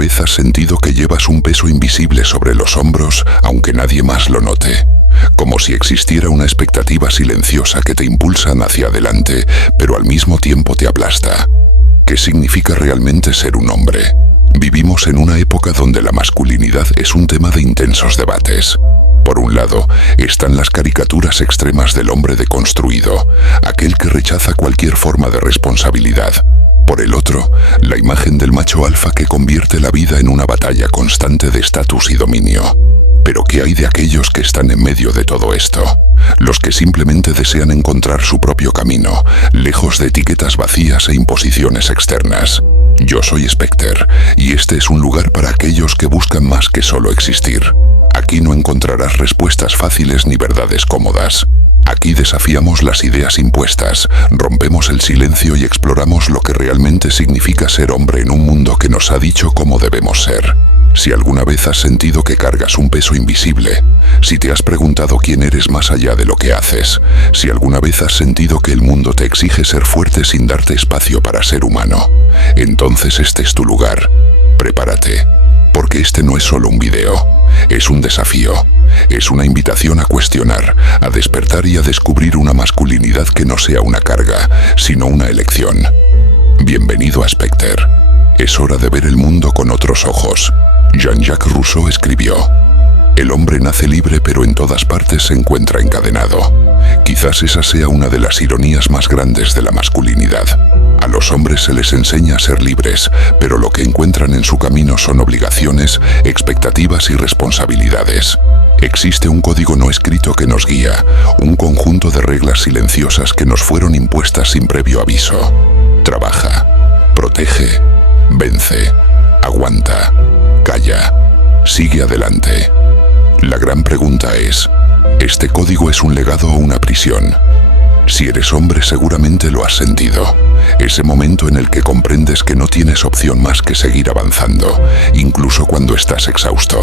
vez has sentido que llevas un peso invisible sobre los hombros, aunque nadie más lo note? Como si existiera una expectativa silenciosa que te impulsa hacia adelante, pero al mismo tiempo te aplasta. ¿Qué significa realmente ser un hombre? Vivimos en una época donde la masculinidad es un tema de intensos debates. Por un lado, están las caricaturas extremas del hombre deconstruido, aquel que rechaza cualquier forma de responsabilidad. Por el otro, la imagen del macho alfa que convierte la vida en una batalla constante de estatus y dominio. Pero ¿qué hay de aquellos que están en medio de todo esto? Los que simplemente desean encontrar su propio camino, lejos de etiquetas vacías e imposiciones externas. Yo soy Specter, y este es un lugar para aquellos que buscan más que solo existir. Aquí no encontrarás respuestas fáciles ni verdades cómodas. Aquí desafiamos las ideas impuestas, rompemos el silencio y exploramos lo que realmente significa ser hombre en un mundo que nos ha dicho cómo debemos ser. Si alguna vez has sentido que cargas un peso invisible, si te has preguntado quién eres más allá de lo que haces, si alguna vez has sentido que el mundo te exige ser fuerte sin darte espacio para ser humano, entonces este es tu lugar. Prepárate, porque este no es solo un video, es un desafío, es una invitación a cuestionar, a despertar y a descubrir una masculinidad que no sea una carga, sino una elección. Bienvenido a Specter. Es hora de ver el mundo con otros ojos. Jean-Jacques Rousseau escribió: el hombre nace libre pero en todas partes se encuentra encadenado. Quizás esa sea una de las ironías más grandes de la masculinidad. A los hombres se les enseña a ser libres, pero lo que encuentran en su camino son obligaciones, expectativas y responsabilidades. Existe un código no escrito que nos guía, un conjunto de reglas silenciosas que nos fueron impuestas sin previo aviso. Trabaja, protege, vence, aguanta, calla, sigue adelante. La gran pregunta es, ¿este código es un legado o una prisión? Si eres hombre seguramente lo has sentido. Ese momento en el que comprendes que no tienes opción más que seguir avanzando, incluso cuando estás exhausto.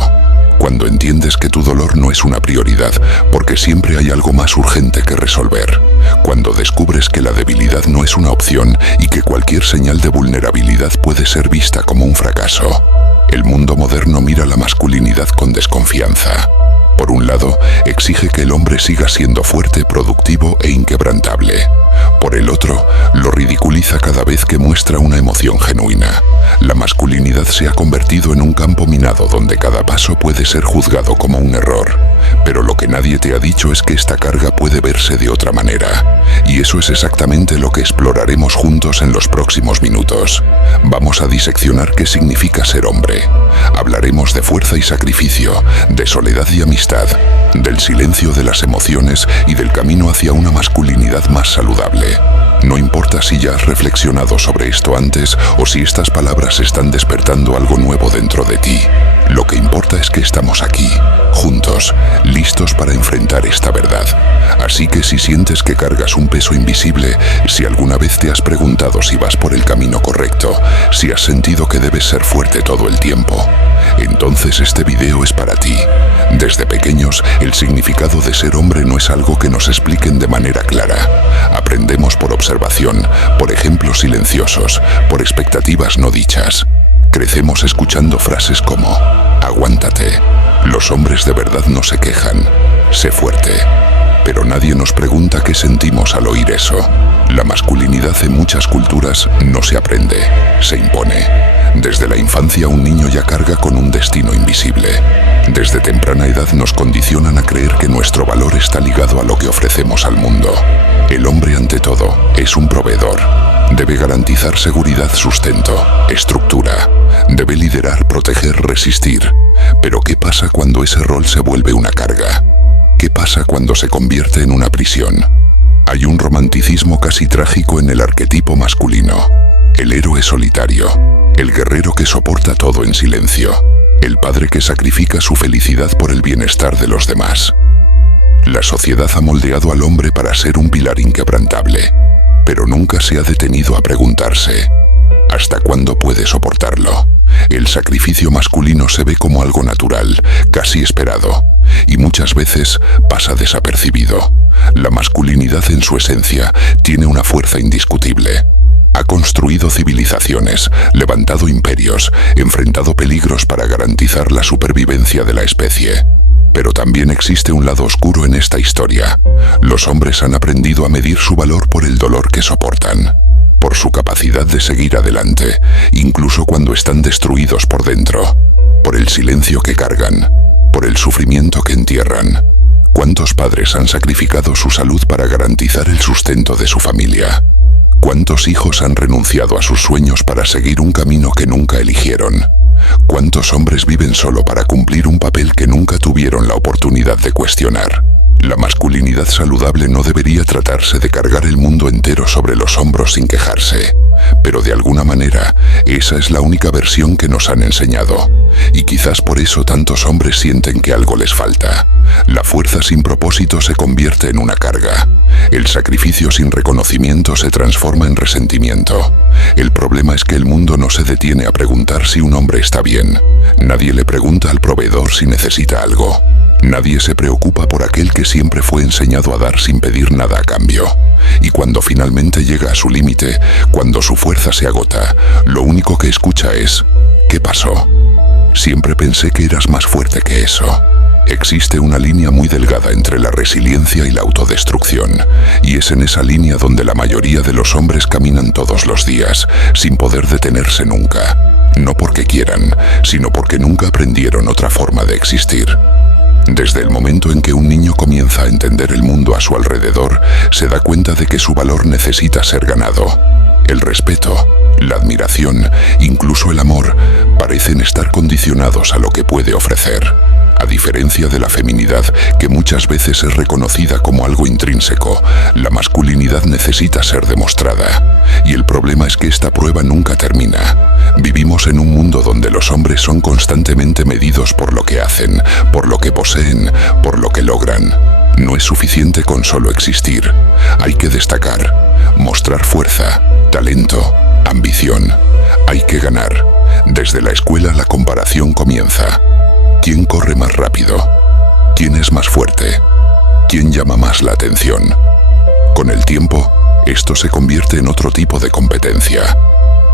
Cuando entiendes que tu dolor no es una prioridad, porque siempre hay algo más urgente que resolver. Cuando descubres que la debilidad no es una opción y que cualquier señal de vulnerabilidad puede ser vista como un fracaso. El mundo moderno mira la masculinidad con desconfianza. Por un lado, exige que el hombre siga siendo fuerte, productivo e inquebrantable. Por el otro, lo ridiculiza cada vez que muestra una emoción genuina. La masculinidad se ha convertido en un campo minado donde cada paso puede ser juzgado como un error. Pero lo que nadie te ha dicho es que esta carga puede verse de otra manera. Y eso es exactamente lo que exploraremos juntos en los próximos minutos. Vamos a diseccionar qué significa ser hombre. Hablaremos de fuerza y sacrificio, de soledad y amistad, del silencio de las emociones y del camino hacia una masculinidad más saludable. No importa si ya has reflexionado sobre esto antes o si estas palabras están despertando algo nuevo dentro de ti. Lo que importa es que estamos aquí, juntos, listos para enfrentar esta verdad. Así que si sientes que cargas un peso invisible, si alguna vez te has preguntado si vas por el camino correcto, si has sentido que debes ser fuerte todo el tiempo, entonces este video es para ti. Desde pequeños, el significado de ser hombre no es algo que nos expliquen de manera clara. Aprendemos por observación, por ejemplos silenciosos, por expectativas no dichas. Crecemos escuchando frases como: aguántate, los hombres de verdad no se quejan, sé fuerte. Pero nadie nos pregunta qué sentimos al oír eso. La masculinidad en muchas culturas no se aprende, se impone. Desde la infancia un niño ya carga con un destino invisible. Desde temprana edad nos condicionan a creer que nuestro valor está ligado a lo que ofrecemos al mundo. El hombre ante todo es un proveedor. Debe garantizar seguridad, sustento, estructura. Debe liderar, proteger, resistir. Pero ¿qué pasa cuando ese rol se vuelve una carga? ¿Qué pasa cuando se convierte en una prisión? Hay un romanticismo casi trágico en el arquetipo masculino. El héroe solitario, el guerrero que soporta todo en silencio, el padre que sacrifica su felicidad por el bienestar de los demás. La sociedad ha moldeado al hombre para ser un pilar inquebrantable, pero nunca se ha detenido a preguntarse: ¿hasta cuándo puede soportarlo? El sacrificio masculino se ve como algo natural, casi esperado, y muchas veces pasa desapercibido. La masculinidad en su esencia tiene una fuerza indiscutible. Ha construido civilizaciones, levantado imperios, enfrentado peligros para garantizar la supervivencia de la especie. Pero también existe un lado oscuro en esta historia. Los hombres han aprendido a medir su valor por el dolor que soportan, por su capacidad de seguir adelante, incluso cuando están destruidos por dentro, por el silencio que cargan, por el sufrimiento que entierran. ¿Cuántos padres han sacrificado su salud para garantizar el sustento de su familia? ¿Cuántos hijos han renunciado a sus sueños para seguir un camino que nunca eligieron? ¿Cuántos hombres viven solo para cumplir un papel que nunca tuvieron la oportunidad de cuestionar? La masculinidad saludable no debería tratarse de cargar el mundo entero sobre los hombros sin quejarse, pero de alguna manera, esa es la única versión que nos han enseñado, y quizás por eso tantos hombres sienten que algo les falta. La fuerza sin propósito se convierte en una carga. El sacrificio sin reconocimiento se transforma en resentimiento. El problema es que el mundo no se detiene a preguntar si un hombre está bien. Nadie le pregunta al proveedor si necesita algo. Nadie se preocupa por aquel que siempre fue enseñado a dar sin pedir nada a cambio. Y cuando finalmente llega a su límite, cuando su fuerza se agota, lo único que escucha es: ¿qué pasó? Siempre pensé que eras más fuerte que eso. Existe una línea muy delgada entre la resiliencia y la autodestrucción, y es en esa línea donde la mayoría de los hombres caminan todos los días, sin poder detenerse nunca. No porque quieran, sino porque nunca aprendieron otra forma de existir. Desde el momento en que un niño comienza a entender el mundo a su alrededor, se da cuenta de que su valor necesita ser ganado. El respeto, la admiración, incluso el amor, parecen estar condicionados a lo que puede ofrecer. A diferencia de la feminidad, que muchas veces es reconocida como algo intrínseco, la masculinidad necesita ser demostrada. Y el problema es que esta prueba nunca termina. Vivimos en un mundo donde los hombres son constantemente medidos por lo que hacen, por lo que poseen, por lo que logran. No es suficiente con solo existir. Hay que destacar, mostrar fuerza, talento, ambición. Hay que ganar. Desde la escuela la comparación comienza. ¿Quién corre más rápido? ¿Quién es más fuerte? ¿Quién llama más la atención? Con el tiempo, esto se convierte en otro tipo de competencia.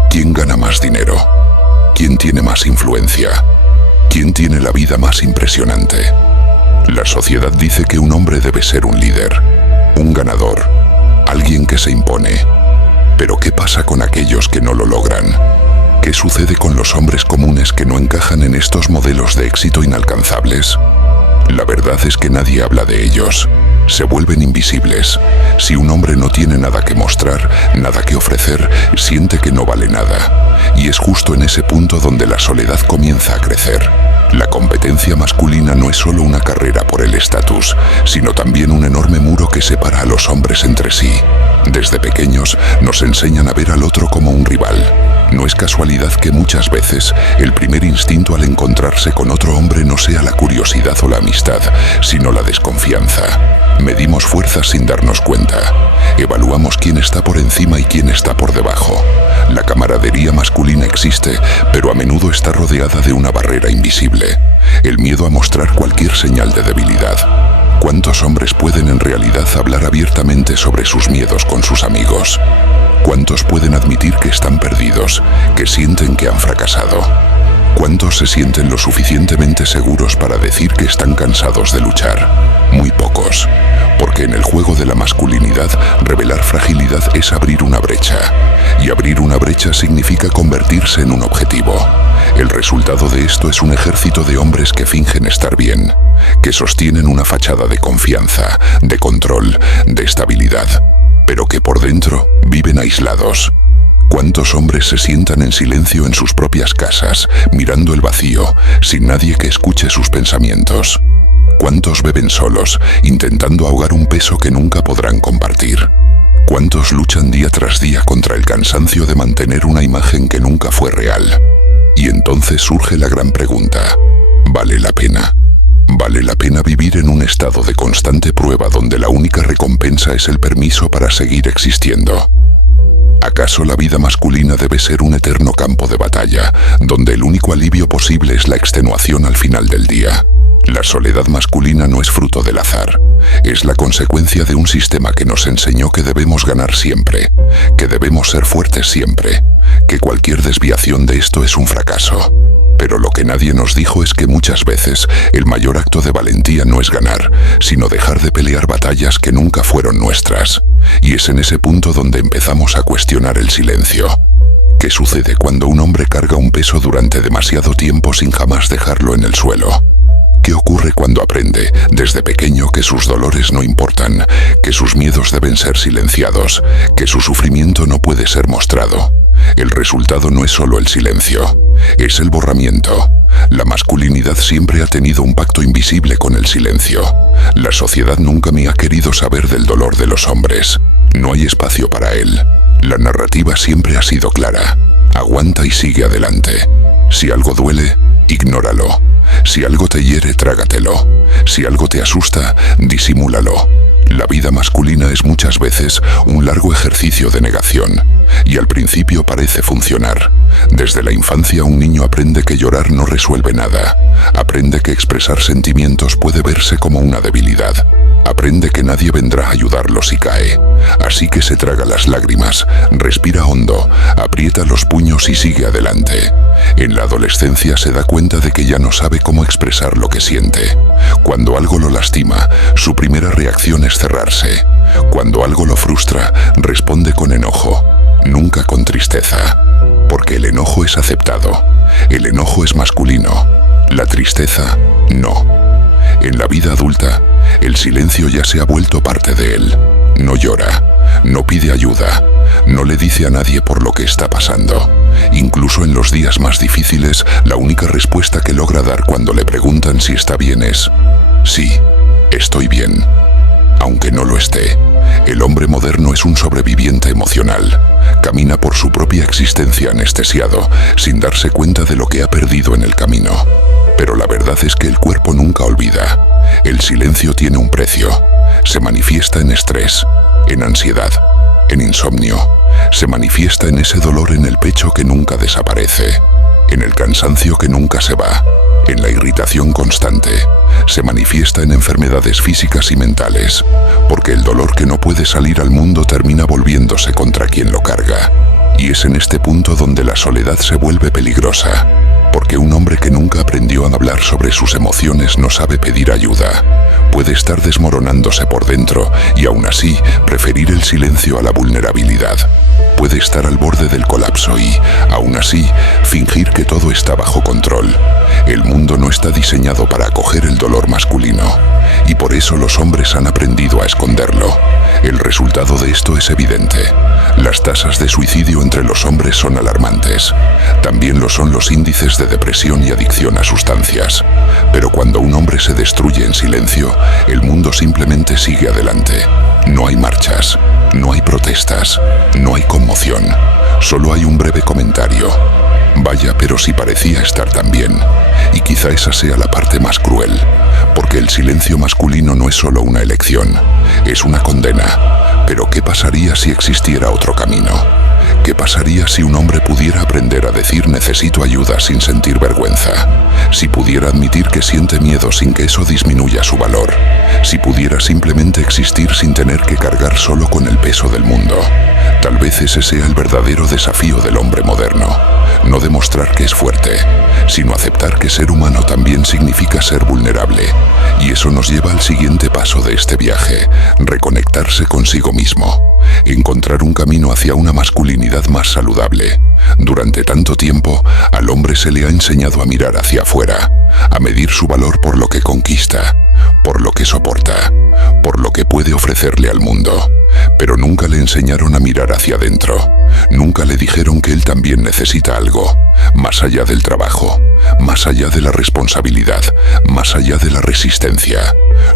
¿Quién gana más dinero? ¿Quién tiene más influencia? ¿Quién tiene la vida más impresionante? La sociedad dice que un hombre debe ser un líder, un ganador, alguien que se impone. Pero ¿qué pasa con aquellos que no lo logran? ¿Qué sucede con los hombres comunes que no encajan en estos modelos de éxito inalcanzables? La verdad es que nadie habla de ellos. Se vuelven invisibles. Si un hombre no tiene nada que mostrar, nada que ofrecer, siente que no vale nada. Y es justo en ese punto donde la soledad comienza a crecer. La competencia masculina no es solo una carrera por el estatus, sino también un enorme muro que separa a los hombres entre sí. Desde pequeños nos enseñan a ver al otro como un rival. No es casualidad que muchas veces el primer instinto al encontrarse con otro hombre no sea la curiosidad o la amistad, sino la desconfianza. Medimos fuerzas sin darnos cuenta. Evaluamos quién está por encima y quién está por debajo. La camaradería masculina existe, pero a menudo está rodeada de una barrera invisible. El miedo a mostrar cualquier señal de debilidad. ¿Cuántos hombres pueden en realidad hablar abiertamente sobre sus miedos con sus amigos? ¿Cuántos pueden admitir que están perdidos, que sienten que han fracasado? ¿Cuántos se sienten lo suficientemente seguros para decir que están cansados de luchar? Muy pocos, porque en el juego de la masculinidad, revelar fragilidad es abrir una brecha, y abrir una brecha significa convertirse en un objetivo. El resultado de esto es un ejército de hombres que fingen estar bien, que sostienen una fachada de confianza, de control, de estabilidad, pero que por dentro viven aislados. ¿Cuántos hombres se sientan en silencio en sus propias casas, mirando el vacío, sin nadie que escuche sus pensamientos? ¿Cuántos beben solos, intentando ahogar un peso que nunca podrán compartir? ¿Cuántos luchan día tras día contra el cansancio de mantener una imagen que nunca fue real? Y entonces surge la gran pregunta: ¿vale la pena? ¿Vale la pena vivir en un estado de constante prueba donde la única recompensa es el permiso para seguir existiendo? ¿Acaso la vida masculina debe ser un eterno campo de batalla, donde el único alivio posible es la extenuación al final del día? La soledad masculina no es fruto del azar, es la consecuencia de un sistema que nos enseñó que debemos ganar siempre, que debemos ser fuertes siempre, que cualquier desviación de esto es un fracaso. Pero lo que nadie nos dijo es que muchas veces el mayor acto de valentía no es ganar, sino dejar de pelear batallas que nunca fueron nuestras. Y es en ese punto donde empezamos a cuestionar el silencio. ¿Qué sucede cuando un hombre carga un peso durante demasiado tiempo sin jamás dejarlo en el suelo? ¿Qué ocurre cuando aprende, desde pequeño, que sus dolores no importan, que sus miedos deben ser silenciados, que su sufrimiento no puede ser mostrado? El resultado no es solo el silencio, es el borramiento. La masculinidad siempre ha tenido un pacto invisible con el silencio. La sociedad nunca me ha querido saber del dolor de los hombres. No hay espacio para él. La narrativa siempre ha sido clara. Aguanta y sigue adelante. Si algo duele, ignóralo. Si algo te hiere, trágatelo. Si algo te asusta, disimúlalo. La vida masculina es muchas veces un largo ejercicio de negación, y al principio parece funcionar. Desde la infancia un niño aprende que llorar no resuelve nada, aprende que expresar sentimientos puede verse como una debilidad, aprende que nadie vendrá a ayudarlo si cae, así que se traga las lágrimas, respira hondo, aprieta los puños y sigue adelante. En la adolescencia se da cuenta de que ya no sabe cómo expresar lo que siente. Cuando algo lo lastima, su primera reacción es cerrarse. Cuando algo lo frustra, responde con enojo, nunca con tristeza. Porque el enojo es aceptado. El enojo es masculino. La tristeza, no. En la vida adulta, el silencio ya se ha vuelto parte de él. No llora, no pide ayuda, no le dice a nadie por lo que está pasando. Incluso en los días más difíciles, la única respuesta que logra dar cuando le preguntan si está bien es: sí, estoy bien. Aunque no lo esté, el hombre moderno es un sobreviviente emocional. Camina por su propia existencia anestesiado, sin darse cuenta de lo que ha perdido en el camino. Pero la verdad es que el cuerpo nunca olvida. El silencio tiene un precio. Se manifiesta en estrés, en ansiedad, en insomnio. Se manifiesta en ese dolor en el pecho que nunca desaparece, en el cansancio que nunca se va, en la irritación constante. Se manifiesta en enfermedades físicas y mentales, porque el dolor que no puede salir al mundo termina volviéndose contra quien lo carga. Y es en este punto donde la soledad se vuelve peligrosa, porque un hombre que nunca aprendió a hablar sobre sus emociones no sabe pedir ayuda. Puede estar desmoronándose por dentro y aún así preferir el silencio a la vulnerabilidad. Puede estar al borde del colapso y, aún así, fingir que todo está bajo control. El mundo no está diseñado para acoger el dolor masculino, y por eso los hombres han aprendido a esconderlo. El resultado de esto es evidente. Las tasas de suicidio entre los hombres son alarmantes. También lo son los índices de depresión y adicción a sustancias. Pero cuando un hombre se destruye en silencio, el mundo simplemente sigue adelante. No hay marchas, no hay protestas, no hay conmoción. Solo hay un breve comentario: vaya, pero si parecía estar tan bien. Y quizá esa sea la parte más cruel, porque el silencio masculino no es solo una elección, es una condena. Pero ¿qué pasaría si existiera otro camino? ¿Qué pasaría si un hombre pudiera aprender a decir necesito ayuda sin sentir vergüenza? Si pudiera admitir que siente miedo sin que eso disminuya su valor. Si pudiera simplemente existir sin tener que cargar solo con el peso del mundo. Tal vez ese sea el verdadero desafío del hombre moderno. No demostrar que es fuerte, sino aceptar que ser humano también significa ser vulnerable. Y eso nos lleva al siguiente paso de este viaje: reconectarse consigo mismo. Encontrar un camino hacia una masculinidad más saludable. Durante tanto tiempo, al hombre se le ha enseñado a mirar hacia afuera, a medir su valor por lo que conquista, por lo que soporta, por lo que puede ofrecerle al mundo. Pero nunca le enseñaron a mirar hacia adentro. Nunca le dijeron que él también necesita algo, más allá del trabajo, más allá de la responsabilidad, más allá de la resistencia.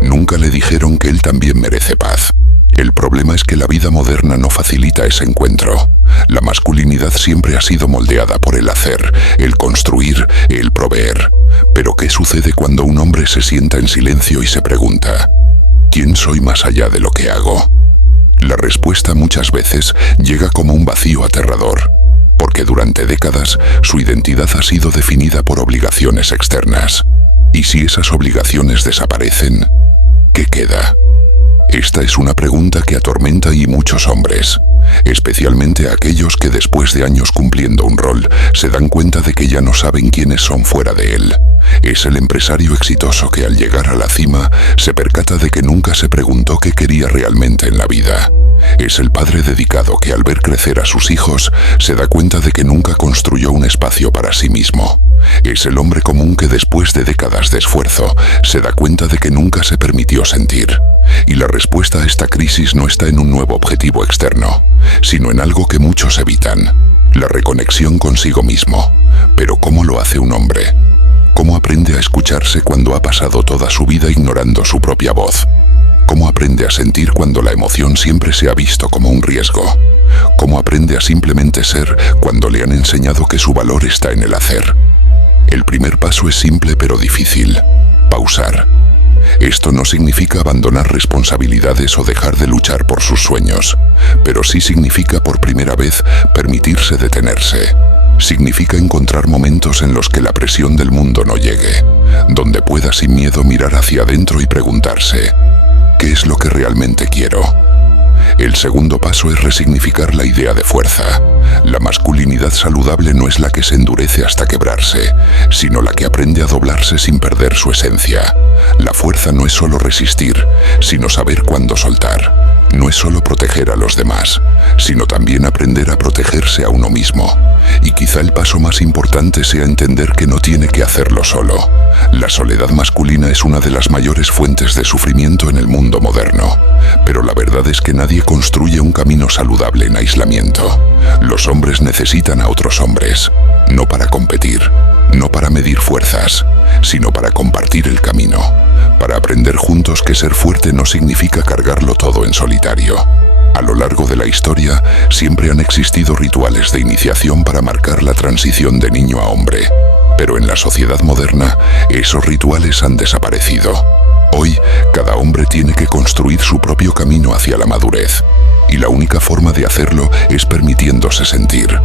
Nunca le dijeron que él también merece paz. El problema es que la vida moderna no facilita ese encuentro. La masculinidad siempre ha sido moldeada por el hacer, el construir, el proveer. Pero ¿qué sucede cuando un hombre se sienta en silencio y se pregunta: ¿quién soy más allá de lo que hago? La respuesta muchas veces llega como un vacío aterrador, porque durante décadas su identidad ha sido definida por obligaciones externas. ¿Y si esas obligaciones desaparecen? ¿Qué queda? Esta es una pregunta que atormenta a muchos hombres, especialmente a aquellos que después de años cumpliendo un rol, se dan cuenta de que ya no saben quiénes son fuera de él. Es el empresario exitoso que al llegar a la cima se percata de que nunca se preguntó qué quería realmente en la vida. Es el padre dedicado que al ver crecer a sus hijos se da cuenta de que nunca construyó un espacio para sí mismo. Es el hombre común que después de décadas de esfuerzo se da cuenta de que nunca se permitió sentir. Y la respuesta a esta crisis no está en un nuevo objetivo externo, sino en algo que muchos evitan: la reconexión consigo mismo. Pero ¿cómo lo hace un hombre? ¿Cómo aprende a escucharse cuando ha pasado toda su vida ignorando su propia voz? ¿Cómo aprende a sentir cuando la emoción siempre se ha visto como un riesgo? ¿Cómo aprende a simplemente ser cuando le han enseñado que su valor está en el hacer? El primer paso es simple pero difícil: pausar. Esto no significa abandonar responsabilidades o dejar de luchar por sus sueños, pero sí significa por primera vez permitirse detenerse. Significa encontrar momentos en los que la presión del mundo no llegue, donde pueda sin miedo mirar hacia adentro y preguntarse: ¿qué es lo que realmente quiero? El segundo paso es resignificar la idea de fuerza. La masculinidad saludable no es la que se endurece hasta quebrarse, sino la que aprende a doblarse sin perder su esencia. La fuerza no es solo resistir, sino saber cuándo soltar. No es solo proteger a los demás, sino también aprender a protegerse a uno mismo. Y quizá el paso más importante sea entender que no tiene que hacerlo solo. La soledad masculina es una de las mayores fuentes de sufrimiento en el mundo moderno, pero la verdad es que nadie construye un camino saludable en aislamiento. Los hombres necesitan a otros hombres, no para competir, no para medir fuerzas, sino para compartir el camino, para aprender juntos que ser fuerte no significa cargarlo todo en solitario. A lo largo de la historia, siempre han existido rituales de iniciación para marcar la transición de niño a hombre, pero en la sociedad moderna, esos rituales han desaparecido. Hoy, cada hombre tiene que construir su propio camino hacia la madurez, y la única forma de hacerlo es permitiéndose sentir,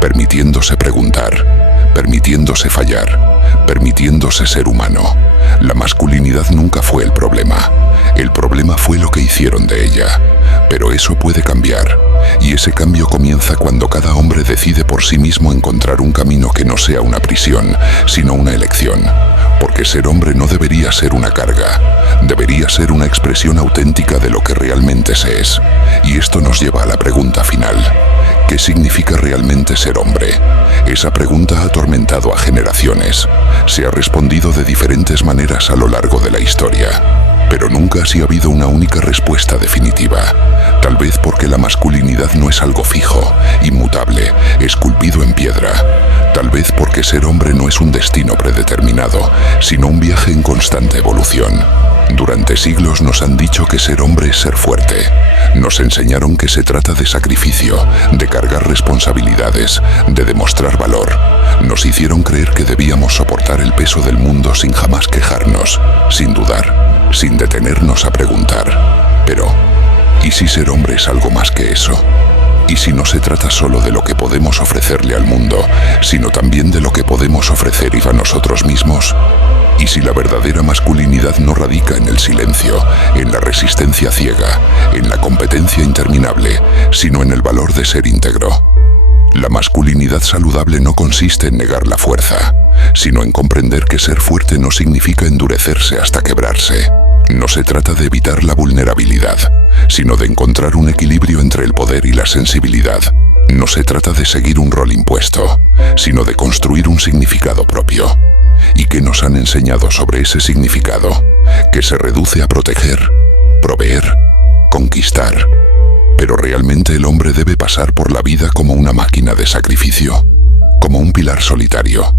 permitiéndose preguntar, permitiéndose fallar, permitiéndose ser humano. La masculinidad nunca fue el problema fue lo que hicieron de ella. Pero eso puede cambiar, y ese cambio comienza cuando cada hombre decide por sí mismo encontrar un camino que no sea una prisión, sino una elección. Porque ser hombre no debería ser una carga, debería ser una expresión auténtica de lo que realmente se es. Y esto nos lleva a la pregunta final: ¿qué significa realmente ser hombre? Esa pregunta ha atormentado a generaciones. Se ha respondido de diferentes maneras a lo largo de la historia, pero nunca ha habido una única respuesta definitiva. Tal vez porque la masculinidad no es algo fijo, inmutable, esculpido en piedra. Tal vez porque ser hombre no es un destino predeterminado, sino un viaje en constante evolución. Durante siglos nos han dicho que ser hombre es ser fuerte. Nos enseñaron que se trata de sacrificio, de cargar responsabilidades, de demostrar valor. Nos hicieron creer que debíamos soportar el peso del mundo sin jamás quejarnos, sin dudar, sin detenernos a preguntar. Pero, ¿y si ser hombre es algo más que eso? ¿Y si no se trata solo de lo que podemos ofrecerle al mundo, sino también de lo que podemos ofrecer a nosotros mismos? ¿Y si la verdadera masculinidad no radica en el silencio, en la resistencia ciega, en la competencia interminable, sino en el valor de ser íntegro? La masculinidad saludable no consiste en negar la fuerza, sino en comprender que ser fuerte no significa endurecerse hasta quebrarse. No se trata de evitar la vulnerabilidad, sino de encontrar un equilibrio entre el poder y la sensibilidad. No se trata de seguir un rol impuesto, sino de construir un significado propio. ¿Y qué nos han enseñado sobre ese significado? Que se reduce a proteger, proveer, conquistar. Pero realmente el hombre debe pasar por la vida como una máquina de sacrificio, como un pilar solitario,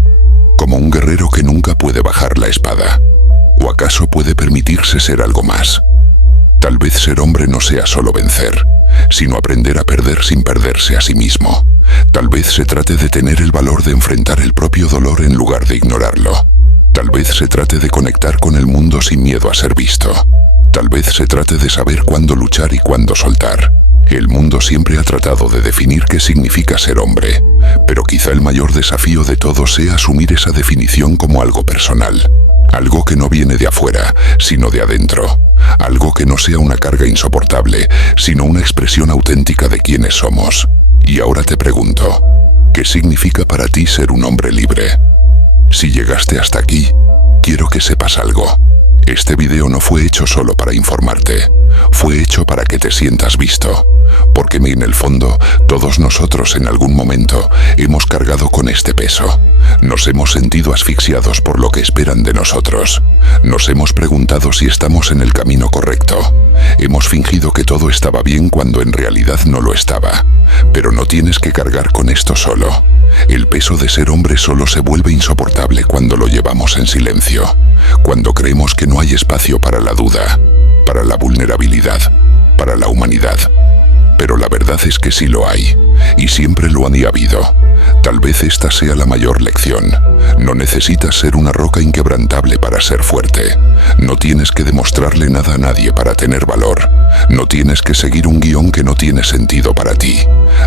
como un guerrero que nunca puede bajar la espada. ¿O acaso puede permitirse ser algo más? Tal vez ser hombre no sea solo vencer, sino aprender a perder sin perderse a sí mismo. Tal vez se trate de tener el valor de enfrentar el propio dolor en lugar de ignorarlo. Tal vez se trate de conectar con el mundo sin miedo a ser visto. Tal vez se trate de saber cuándo luchar y cuándo soltar. El mundo siempre ha tratado de definir qué significa ser hombre, pero quizá el mayor desafío de todos sea asumir esa definición como algo personal, Algo que no viene de afuera, sino de adentro. Algo que no sea una carga insoportable, sino una expresión auténtica de quiénes somos. Y ahora te pregunto, ¿qué significa para ti ser un hombre libre? Si llegaste hasta aquí, quiero que sepas algo. Este video no fue hecho solo para informarte, fue hecho para que te sientas visto, porque en el fondo, todos nosotros en algún momento hemos cargado con este peso. Nos hemos sentido asfixiados por lo que esperan de nosotros. Nos hemos preguntado si estamos en el camino correcto. Hemos fingido que todo estaba bien cuando en realidad no lo estaba. Pero no tienes que cargar con esto solo. El peso de ser hombre solo se vuelve insoportable cuando lo llevamos en silencio, cuando creemos que no hay espacio para la duda, para la vulnerabilidad, para la humanidad. Pero la verdad es que sí lo hay, y siempre lo han y ha habido. Tal vez esta sea la mayor lección. No necesitas ser una roca inquebrantable para ser fuerte. No tienes que demostrarle nada a nadie para tener valor. No tienes que seguir un guión que no tiene sentido para ti.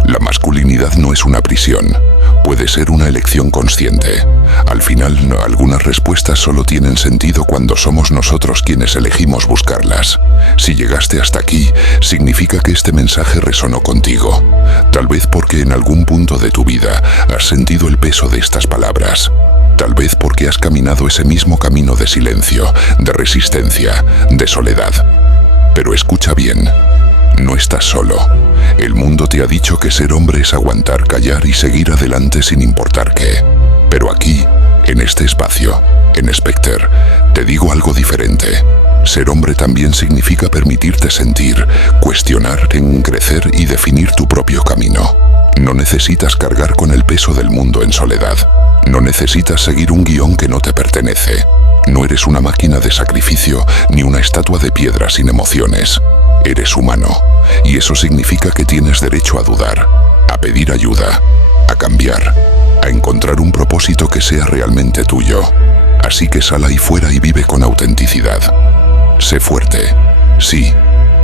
La masculinidad no es una prisión. Puede ser una elección consciente. Al final, algunas respuestas solo tienen sentido cuando somos nosotros quienes elegimos buscarlas. Si llegaste hasta aquí, significa que este mensaje resonó contigo. Tal vez porque en algún punto de tu vida has sentido el peso de estas palabras. Tal vez porque has caminado ese mismo camino de silencio, de resistencia, de soledad. Pero escucha bien, no estás solo. El mundo te ha dicho que ser hombre es aguantar, callar y seguir adelante sin importar qué. Pero aquí, en este espacio, en Spectre, te digo algo diferente. Ser hombre también significa permitirte sentir, cuestionar, crecer y definir tu propio camino. No necesitas cargar con el peso del mundo en soledad. No necesitas seguir un guión que no te pertenece. No eres una máquina de sacrificio ni una estatua de piedra sin emociones. Eres humano, y eso significa que tienes derecho a dudar, a pedir ayuda, a cambiar, a encontrar un propósito que sea realmente tuyo. Así que sal ahí fuera y vive con autenticidad. Sé fuerte, sí,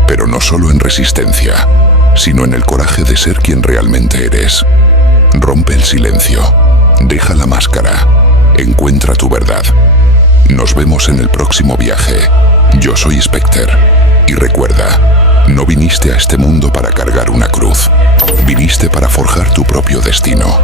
pero no solo en resistencia, sino en el coraje de ser quien realmente eres. Rompe el silencio, deja la máscara, encuentra tu verdad. Nos vemos en el próximo viaje. Yo soy Spectre, y recuerda, no viniste a este mundo para cargar una cruz. Viniste para forjar tu propio destino.